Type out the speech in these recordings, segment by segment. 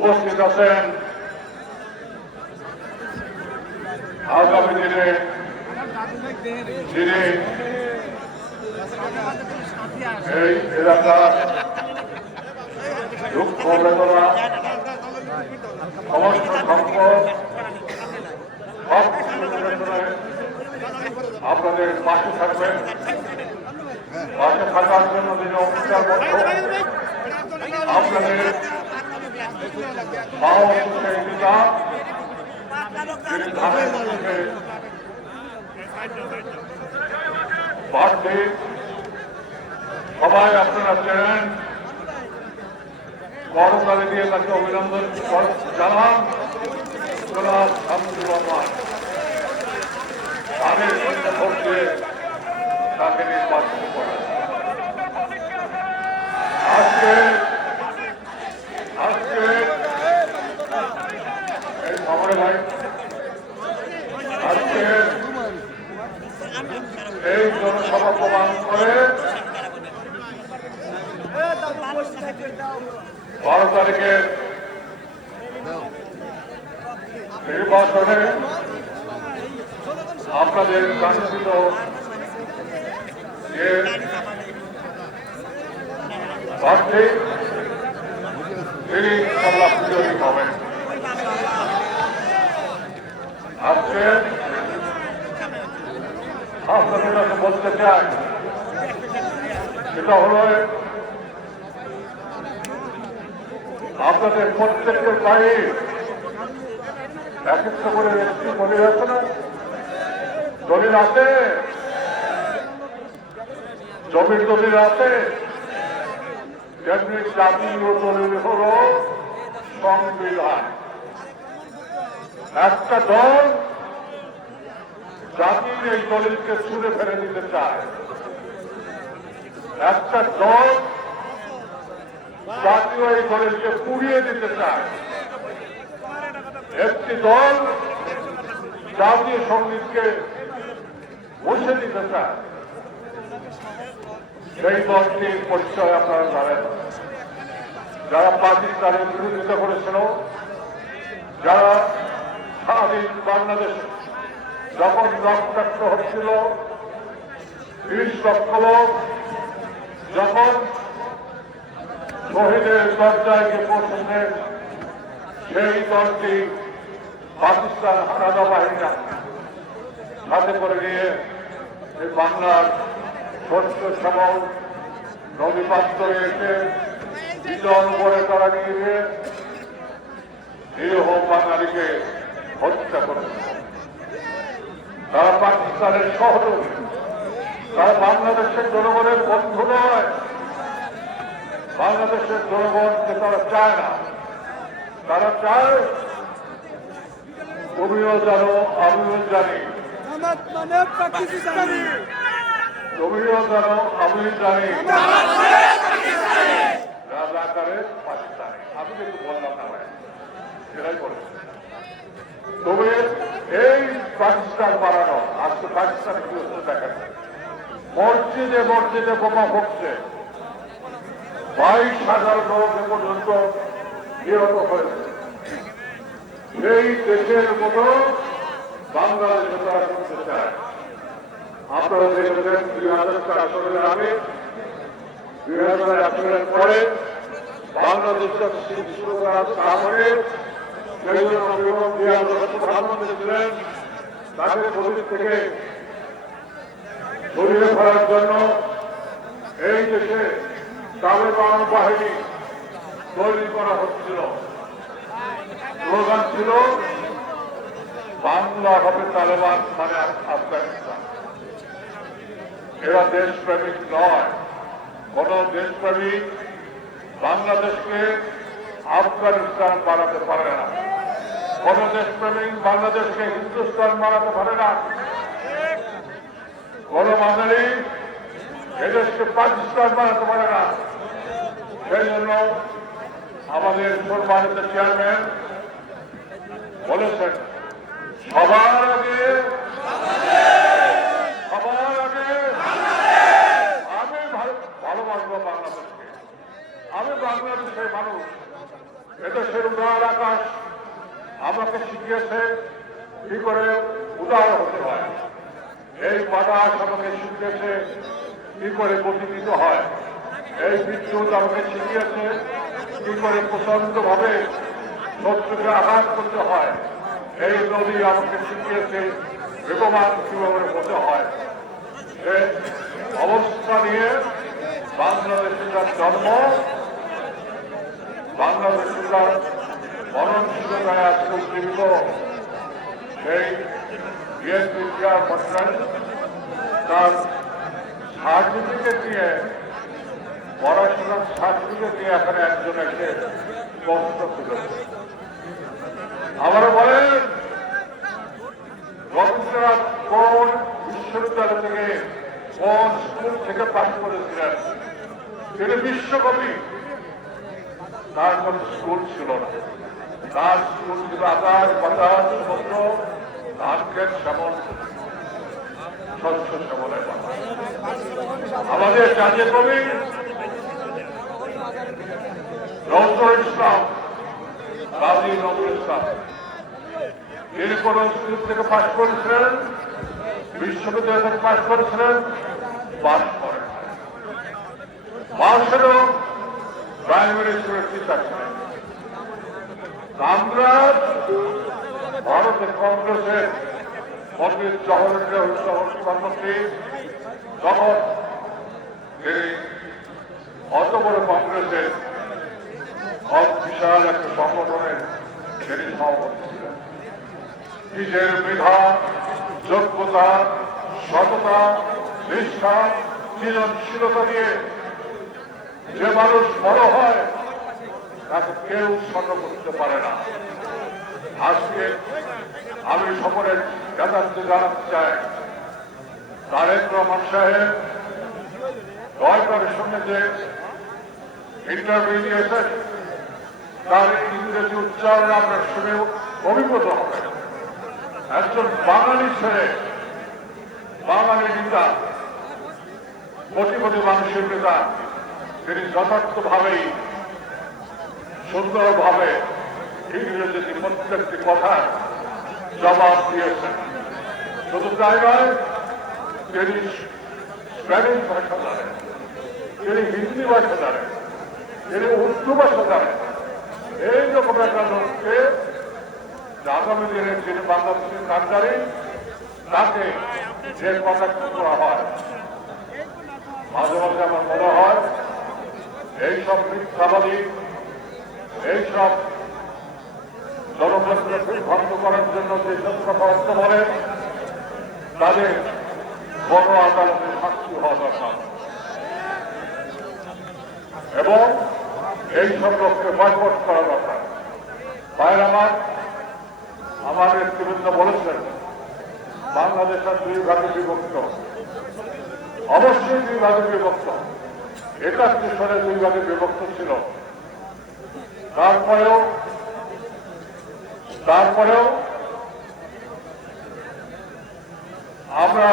উপস্থিত আছেন আগামী দিনে যিনি এই এলাকার দুঃখ বেদনা সমস্ত সম্পদ আপনাদের পাশে থাকবেন, পাশে থাকার জন্য যিনি অঙ্গীকারবদ্ধ আপনাদের সবাই আপনারা চেনেন, করতালি দিয়ে তাকে অভিনন্দন জানান। জনাব শামসুর রহমান তাদের ভোট দিয়ে তাকে নির্বাচিত করেন। আজকে এই খবরে ভাই আজকে এই জনসভা প্রমাণ করে 12 তারিখের নির্বাচনে আপনাদের কাঙ্ক্ষিত যে প্রার্থী তিনি বিজয়ী হবেন। আজকে আপনাদের কাছে বলতে চাই, সেটা হল আপনাদের প্রত্যেকের গায়ে এক একটা করে একটি দলিল আছে না, দলিল আছে, জমির দলিল আছে, যেমনি জাতীয় দলিল হল সংবিধান। একটা দল জাতির এই দলিলকে ছুঁড়ে ফেলে দিতে চায়, একটা দল জাতীয় এই দলিলকে পুড়িয়ে দিতে চায়, একটি দল জাতীয় সঙ্গীতকে মুছে দিতে চায়। সেই দলটির পরিচয় আপনারা জানেন, যারা পাকিস্তানের বিরোধিতা করেছিল, যারা স্বাধীন বাংলাদেশে যখন রক্তাক্ত হচ্ছিল 30 লক্ষ লোক যখন শহীদের দরজায় গিয়ে পৌঁছেছে, সেই দলটি পাকিস্তান হানাদা বাহিনীরা সাথে করে নিয়ে এই বাংলার শস্য শ্যামল নদী পাত্রে এসে বিজন করে তারা নিয়ে গিয়ে নিরীহ বাঙালিকে হত্যা করেছে। তারা পাকিস্তানের সহযোগী, তারা বাংলাদেশের জনগণের বন্ধু নয়, বাংলাদেশের জনগণকে তারা চায় না। তারা চায় তুমিও জানো আমিও জানি, তুমিও জানো আমি জানি, রাজাকারের পাকিস্তানি। আমি কিন্তু বললাম না ভাই, সেটাই বলেছি। তুমি এই পাকিস্তান বানানো, আজকে পাকিস্তানে কি হচ্ছে দেখেন, মসজিদে মসজিদে বোমা ফুটছে, 22,000 লোক এ পর্যন্ত নিহত হয়েছে। সেই দেশের মতো বাংলাদেশে তারা করতে চায়। আপনারা দেখেছেন 2004 সালের আগে, 2001 সালের পরে বাংলাদেশের শুরু করার কারণে সেই জন্য বেগম জিয়া প্রধানমন্ত্রী ছিলেন, তাকে শরীর থেকে সরিয়ে ফেলার জন্য এই দেশে তালেবান বাহিনী তৈরি করা হচ্ছিল। স্লোগান ছিল বাংলা হবে তালেবান মানে আফগানিস্তান। এরা দেশপ্রেমিক নয়, কোন দেশপ্রেমিক বাংলাদেশকে আফগানিস্তান বানাতে পারে না, কোন দেশপ্রেমিক বাংলাদেশকে হিন্দুস্তান বানাতে পারে না, কোন বাঙালি এদেশকে পাকিস্তান বানাতে পারে না। সেই জন্য আমাদের সম্মানিত চেয়ারম্যান বলেছেন, সবার আগে আমি ভালোবাসবো বাংলাদেশকে, আমি বাংলাদেশের মানুষ, এদেশের উন্নয়ন আকাশ আমাকে শিখিয়েছে কি করে উদার হতে হয়, এই বাতাস আমাকে শিখিয়েছে কি করে গতিবিত হয়, এই বিদ্যুৎ আমাকে শিখিয়েছে কি করে প্রচন্ড ভাবে শত্রুকে আঘাত করতে হয়, এই নদী আমাকে শিখিয়েছে বেগমান কিভাবে হতে হয়। সে অবস্থা নিয়ে বাংলাদেশের যার জন্ম, বাংলাদেশের যার মননশীলতায় আজকে উজ্জীবিত, সেই বিএনপি চেয়ারপারসন তার সার্টিফিকেট নিয়ে, পড়াশোনার সার্টিফিকেট নিয়ে এখানে একজন এসে কষ্ট তুলেছে। আবার বলেন রবীন্দ্রনাথ কোন বিশ্ববিদ্যালয় থেকে, কোন স্কুল থেকে পাশ করেছিলেন? তিনি বিশ্বকবি, তার কোন স্কুল ছিল না, তার স্কুল ছিল আকাশ বাতাস সমুদ্র ধান ক্ষেত শ্যামল শস্য শ্যামলের বাতাস। আমাদের জাতীয় কবি নজরুল ইসলাম, কাজী নজরুল ইসলাম, তিনি কোন স্কুল থেকে পাশ করেছিলেন? বিশ্ববিদ্যালয় থেকে পাশ করেছিলেন? পাশ করেন। বাসেরও প্রাইমারি স্কুলের টিচার ছিলেন। কামরাজ ভারতের কংগ্রেসের পণ্ডিত জওহরলাল প্রধানমন্ত্রী, তখন তিনি অত বড় কংগ্রেসের বিশাল একটা সংগঠনের তিনি সভাপতি ছিলেন। নিজের মেধা, যোগ্যতা, সততা, নিষ্ঠা, সৃজনশীলতা দিয়ে যে মানুষ বড় হয় তাকে কেউ ছোট করতে পারে না। আজকে আমি সকলের জ্ঞাতার্থে জানাতে চাই, তারেক রহমান সাহেব রয়টারের সঙ্গে যে ইন্টারভিউ দিয়েছেন, তার ইংরেজি উচ্চারণ আপনার শুনে অভিভূত হবে। একজন বাঙালি ছেলে, বাঙালি নেতা, কোটি কোটি মানুষের নেতা, তিনি যথার্থভাবেই সুন্দরভাবে ইংরেজিতে প্রত্যেকটি কথার জবাব দিয়েছেন। শুধু তাই নয়, তিনি স্প্যানিশ ভাষা জানেন, তিনি হিন্দি ভাষা জানেন, তিনি উর্দু ভাষা জানেন। এইরকম একটা লোককে আগামী দিনে যিনি বাংলাদেশের কান্ডারি, তাকে যে কটাক্ষ করা হয়, মাঝে মাঝে আমার মনে হয় এইসব মিথ্যাবাদী, এইসব জনগণকে বিভ্রান্ত করার জন্য যেসব কথাবার্তা বলেন, তাদের গণ আদালতে শাস্তি হওয়া দরকার এবং এইসব লোককে বয়কট করা দরকার। ভাইয়ের আমার নেতৃবৃন্দ বলেছেন বাংলাদেশ আর দুই ভাগে বিভক্ত, অবশ্যই দুই ভাগে বিভক্ত, 71 সালে দুই ভাগে বিভক্ত ছিল। তারপরেও আমরা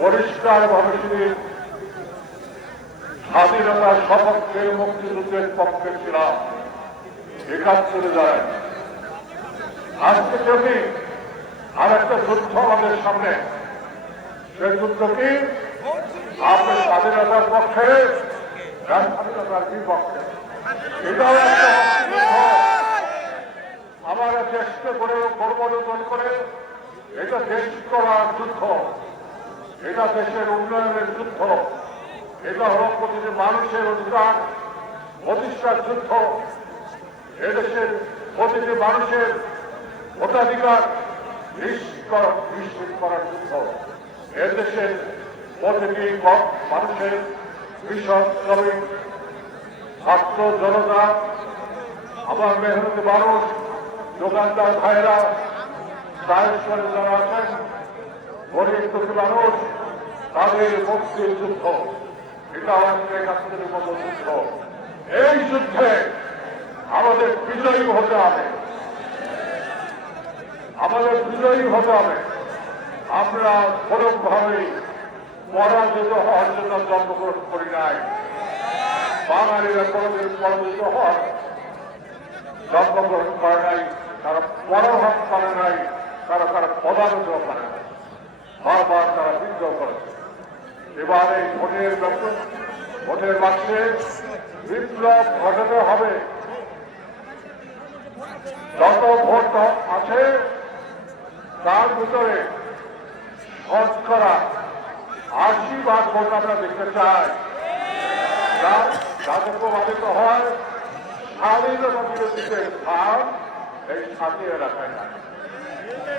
পরিষ্কার ভাবে শুধু স্বাধীনতার সপক্ষে, মুক্তিযুদ্ধের পক্ষে ছিলাম। 71 যায় আজকে যদি আর একটা যুদ্ধ আমাদের সামনে, সেই যুদ্ধ কি আপনি স্বাধীনতার পক্ষে, স্বাধীনতার বিপক্ষে? এটাও একটা যুদ্ধ। আমরা চেষ্টা করে পরিবর্তন করে এটা দেশ করার যুদ্ধ, এটা দেশের উন্নয়নের যুদ্ধ, এটা হল প্রতিটি মানুষের অধিকার প্রতিষ্ঠার যুদ্ধ, এদেশের প্রতিটি মানুষের ভোটাধিকার নিশ্চিত করার যুদ্ধ, এদেশের প্রতিটি মানুষের কৃষক, শ্রমিক, ছাত্র জনতা, আমার মেহনতি মানুষ, দোকানদার ভাইয়েরা, সাহেব যারা আছেন, গরিব দুঃখী মানুষ, তাদের মুক্তির যুদ্ধ। এটা আমাদের 71 মতো যুদ্ধ। এই যুদ্ধে আমাদের বিজয়ী হতে হবে, আমাদের বিজয়ী হতে হবে। আমরা কোনোভাবেই পরাজিত হওয়ার জন্য জন্মগ্রহণ করি নাই। বাঙালিরা কোনোদিন পরাজিত হওয়ার জন্মগ্রহণ করে নাই, তারা পরহক করে নাই, তারা পদানত করে নাই, বারবার তারা বিদ্রোহ করেছে। এবার এই ভোটের বাক্সে বিপ্লব ঘটাতে হবে। যত ভোট আছে তার ভিতরে শতকরা ৮০ ভোট আমরা দেখতে চাই, যাতে প্রভাবিত হয় স্বাধীনতা বিরোধীদের স্থান এই সাজিয়ে রাখায় না।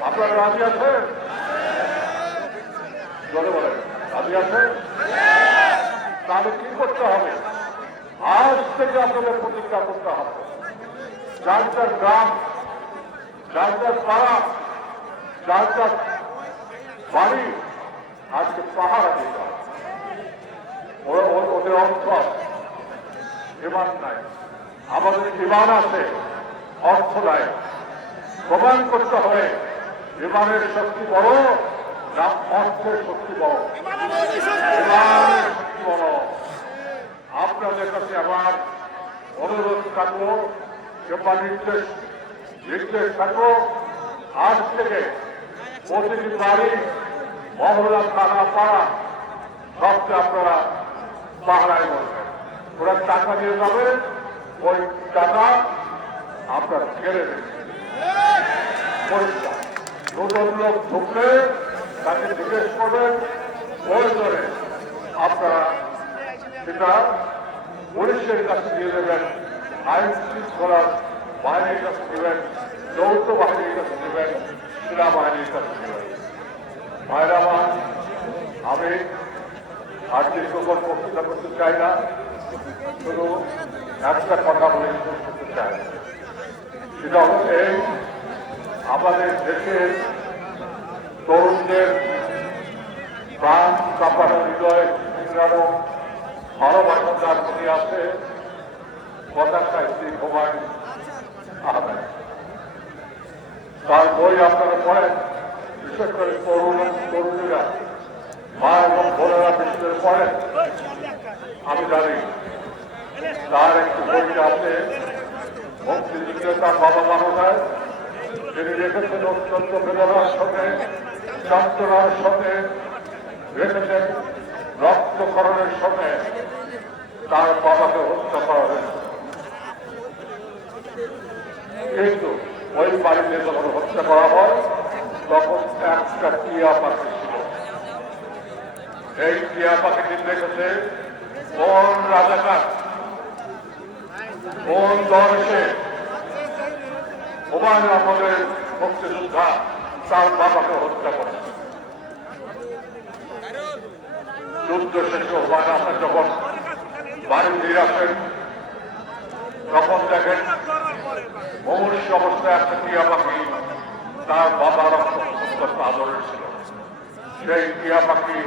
আপনারা রাজি আছেন? জোরে বলেন, রাজি আছেন? তাহলে কি করতে হবে? আজ থেকে আপনাদের প্রতিজ্ঞা করতে হবে, যার যার গ্রাম, যার যার পাড়া, যার যার বাড়ি আজকে পাহারা দিতে হবে। ওদের অঞ্চল বিমান নাই, আমাদের বিমান আছে, অর্থ নাই। প্রমাণ করতে হবে বিমানের শক্তি বড় না অর্থের শক্তি বড়। বিমানের শক্তি বড়। আপনাদের কাছে আমার অনুরোধ থাকবো কিংবা নির্দেশ থাকবো, আজ থেকে প্রতিটি বাড়ি, মহল্লা, থানা, পাড়া সবকে আপনারা পাহারায় বলবেন। ওরা টাকা দিয়ে যাবে, ওই টাকা আপনারা কেড়ে দেবেন। পরিষ্কার নতুন লোক ঢুকলে তাকে জিজ্ঞেস করবেন, প্রয়োজনে আপনারা সেটা পুলিশের কাছে দিয়ে দেবেন, আইন শৃঙ্খলার বাহিনীর কাছে দেবেন, যৌথ বাহিনীর কাছে দেবেন, সেনাবাহিনীর কাছে দেবেন। ভাইরামান, আমি আর দীর্ঘক্ষণ বক্তৃতা করতে চাই না, শুধু একটা কথা বলে শেষ করতে চাই। সেটা হচ্ছে আমাদের দেশের তরুণদের প্রাণ কাঁপানো, হৃদয় চিন্তানো ভালোবাসা যার প্রতি আছে কথা সাহিত্যিক হুমায়ুন আহমেদ। তার বই আপনারা পড়েন, বিশেষ করে তরুণীরা, মা এবং বোনেরা বিশেষ করে পড়েন। আমি জানি তার একটি বইটা আছে মুক্তিযুদ্ধে তার বাবা মারা যায়, তিনি রেখেছেন অত্যন্ত বেদনার সঙ্গে, যন্ত্রণার সঙ্গে রেখেছেন, রক্তকরণের সঙ্গে তার বাবাকে হত্যা করা হয়েছে। কিন্তু ওই বাড়িতে যখন হত্যা করা হয় তখন একটা টিয়া পাখি ছিল। এই টিয়া পাখিটি দেখেছে কোন রাজাকার, কোন দর্শে হুমায়ুন আহমেদের মুক্তিযোদ্ধা তার বাবাকে হত্যা করেছে। যুদ্ধ শেষে হুমায়ুন আহমেদ যখন বাড়ি ফিরে আসেন তখন দেখেন মুমূর্ষু অবস্থায় একটা টিয়া পাখি তার বাবার অত্যন্ত আদরের ছিল। সেই টিয়া পাখি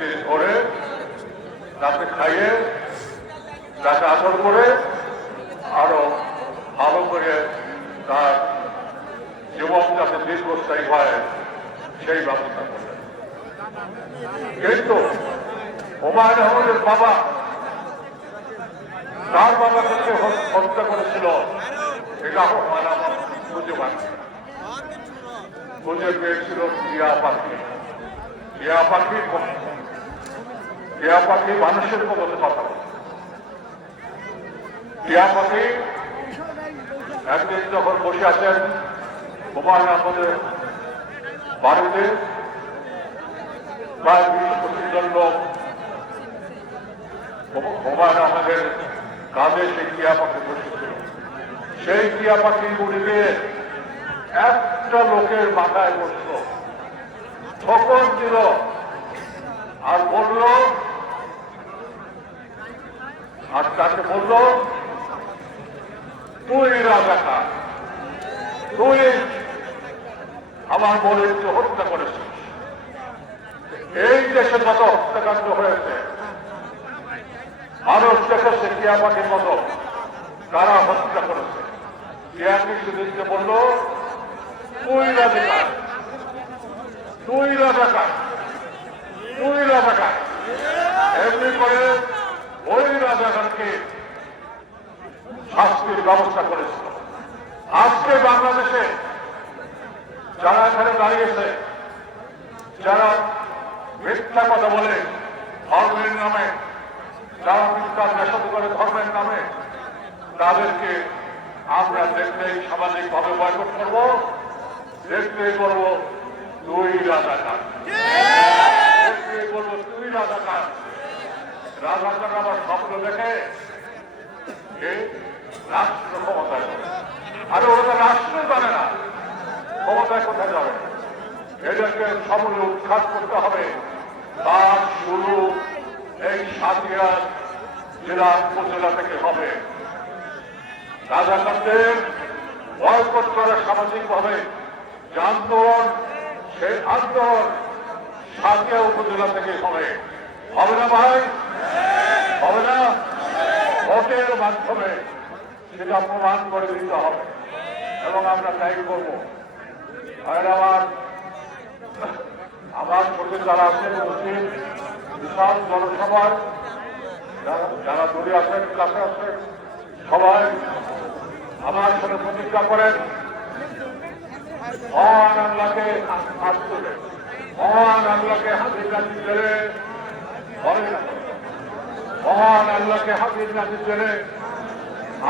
তিনি ধরে তাকে খাইয়ে, তাকে আদর করে আরো ভালো করে তার জীবন যাতে দীর্ঘস্থায়ী হয় সেই ব্যবস্থা করলেন। কিন্তু হুমায়ুন আহমেদের বাবা তার বাবাকে হত্যা করেছিল, এটা হুমায়ুন আহমেদ খুঁজে পাচ্ছে না। খুঁজে পেয়েছিল টিয়া পাখি। টিয়া পাখি মানুষের মতো কথা বলে। টিয়া পাখি একদিন যখন বসে আছেন হুমায়ুন আহমেদের বাড়িতে, প্রায় ২০-২৫ জন লোক হুমায়ুন আহমেদের কাঁধে সেই টিয়া পাখি বসেছিল। সেই টিয়া পাখি উড়িয়ে একটা লোকের মাথায় বসল, ঠোকর দিল আর বলল, আর তাকে বলল, তুই রাজাকার, তুই আমার বোনকে হত্যা করেছিস। এই দেশে যত হত্যাকাণ্ড হয়েছে মানুষ দেখেছে টিয়া পাখির মতো তারা হত্যা করেছে। টিয়া পাখি সেদিনকে বলল, তুই রাজাকার, তুই রাজাকার, তুই রাজাকার। এমনি করে ওই রাজাকারকে শাস্তির ব্যবস্থা করেছিল। আজকে বাংলাদেশে যারা এখানে দাঁড়িয়েছে, যারা মিথ্যা কথা বলে ধর্মের নামে, যারা মিথ্যা নেশাদ করে ধর্মের নামে, তাদেরকে আমরা দেখলেই সামাজিকভাবে বয়কট করব, দেখলেই বলবো তুই রাজাকার, দেখলেই বলবো তুই রাজাকার। রাজাকার আমার স্বপ্ন দেখে রাষ্ট্র ক্ষমতায় যাবে। আরে ওরা তো রাষ্ট্র জানে না ক্ষমতায় কোথায় যাবে। এদেরকে সমূলে উৎখাত করতে হবে। তার শুরু এই সাতক্ষীরা জেলা উপজেলা থেকে হবে। রাজাকারদের বয়কট করে সামাজিকভাবে যে আন্দোলন, সেই আন্দোলন সাতক্ষীরা উপজেলা থেকে হবে। হবে না ভাই? হবে না? ভোটের মাধ্যমে সেটা প্রমাণ করে দিতে হবে এবং আমরা তাই করব। আর আমার সাথে যারা আছেন উপস্থিত বিশাল জনসভায় যারা দূরে আছেন, কাছে আছেন, সবাই আমার সাথে প্রতিজ্ঞা করেন, মহান আল্লাহকে হাত তুলে, মহান আল্লাহকে হাজির নাজির জেলে, মহান আল্লাহকে হাজির নাজির জেলে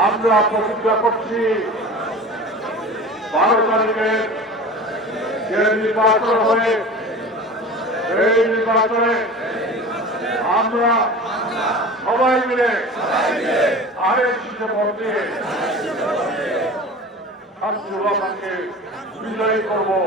আমরা প্রতিজ্ঞা করছি 12 তারিখের যে নির্বাচন হয়ে এই নির্বাচনে আমরা সবাই মিলে আরেক শীতে ভোট দিয়ে ছাত্রবাবাকে বিজয়ী করবো।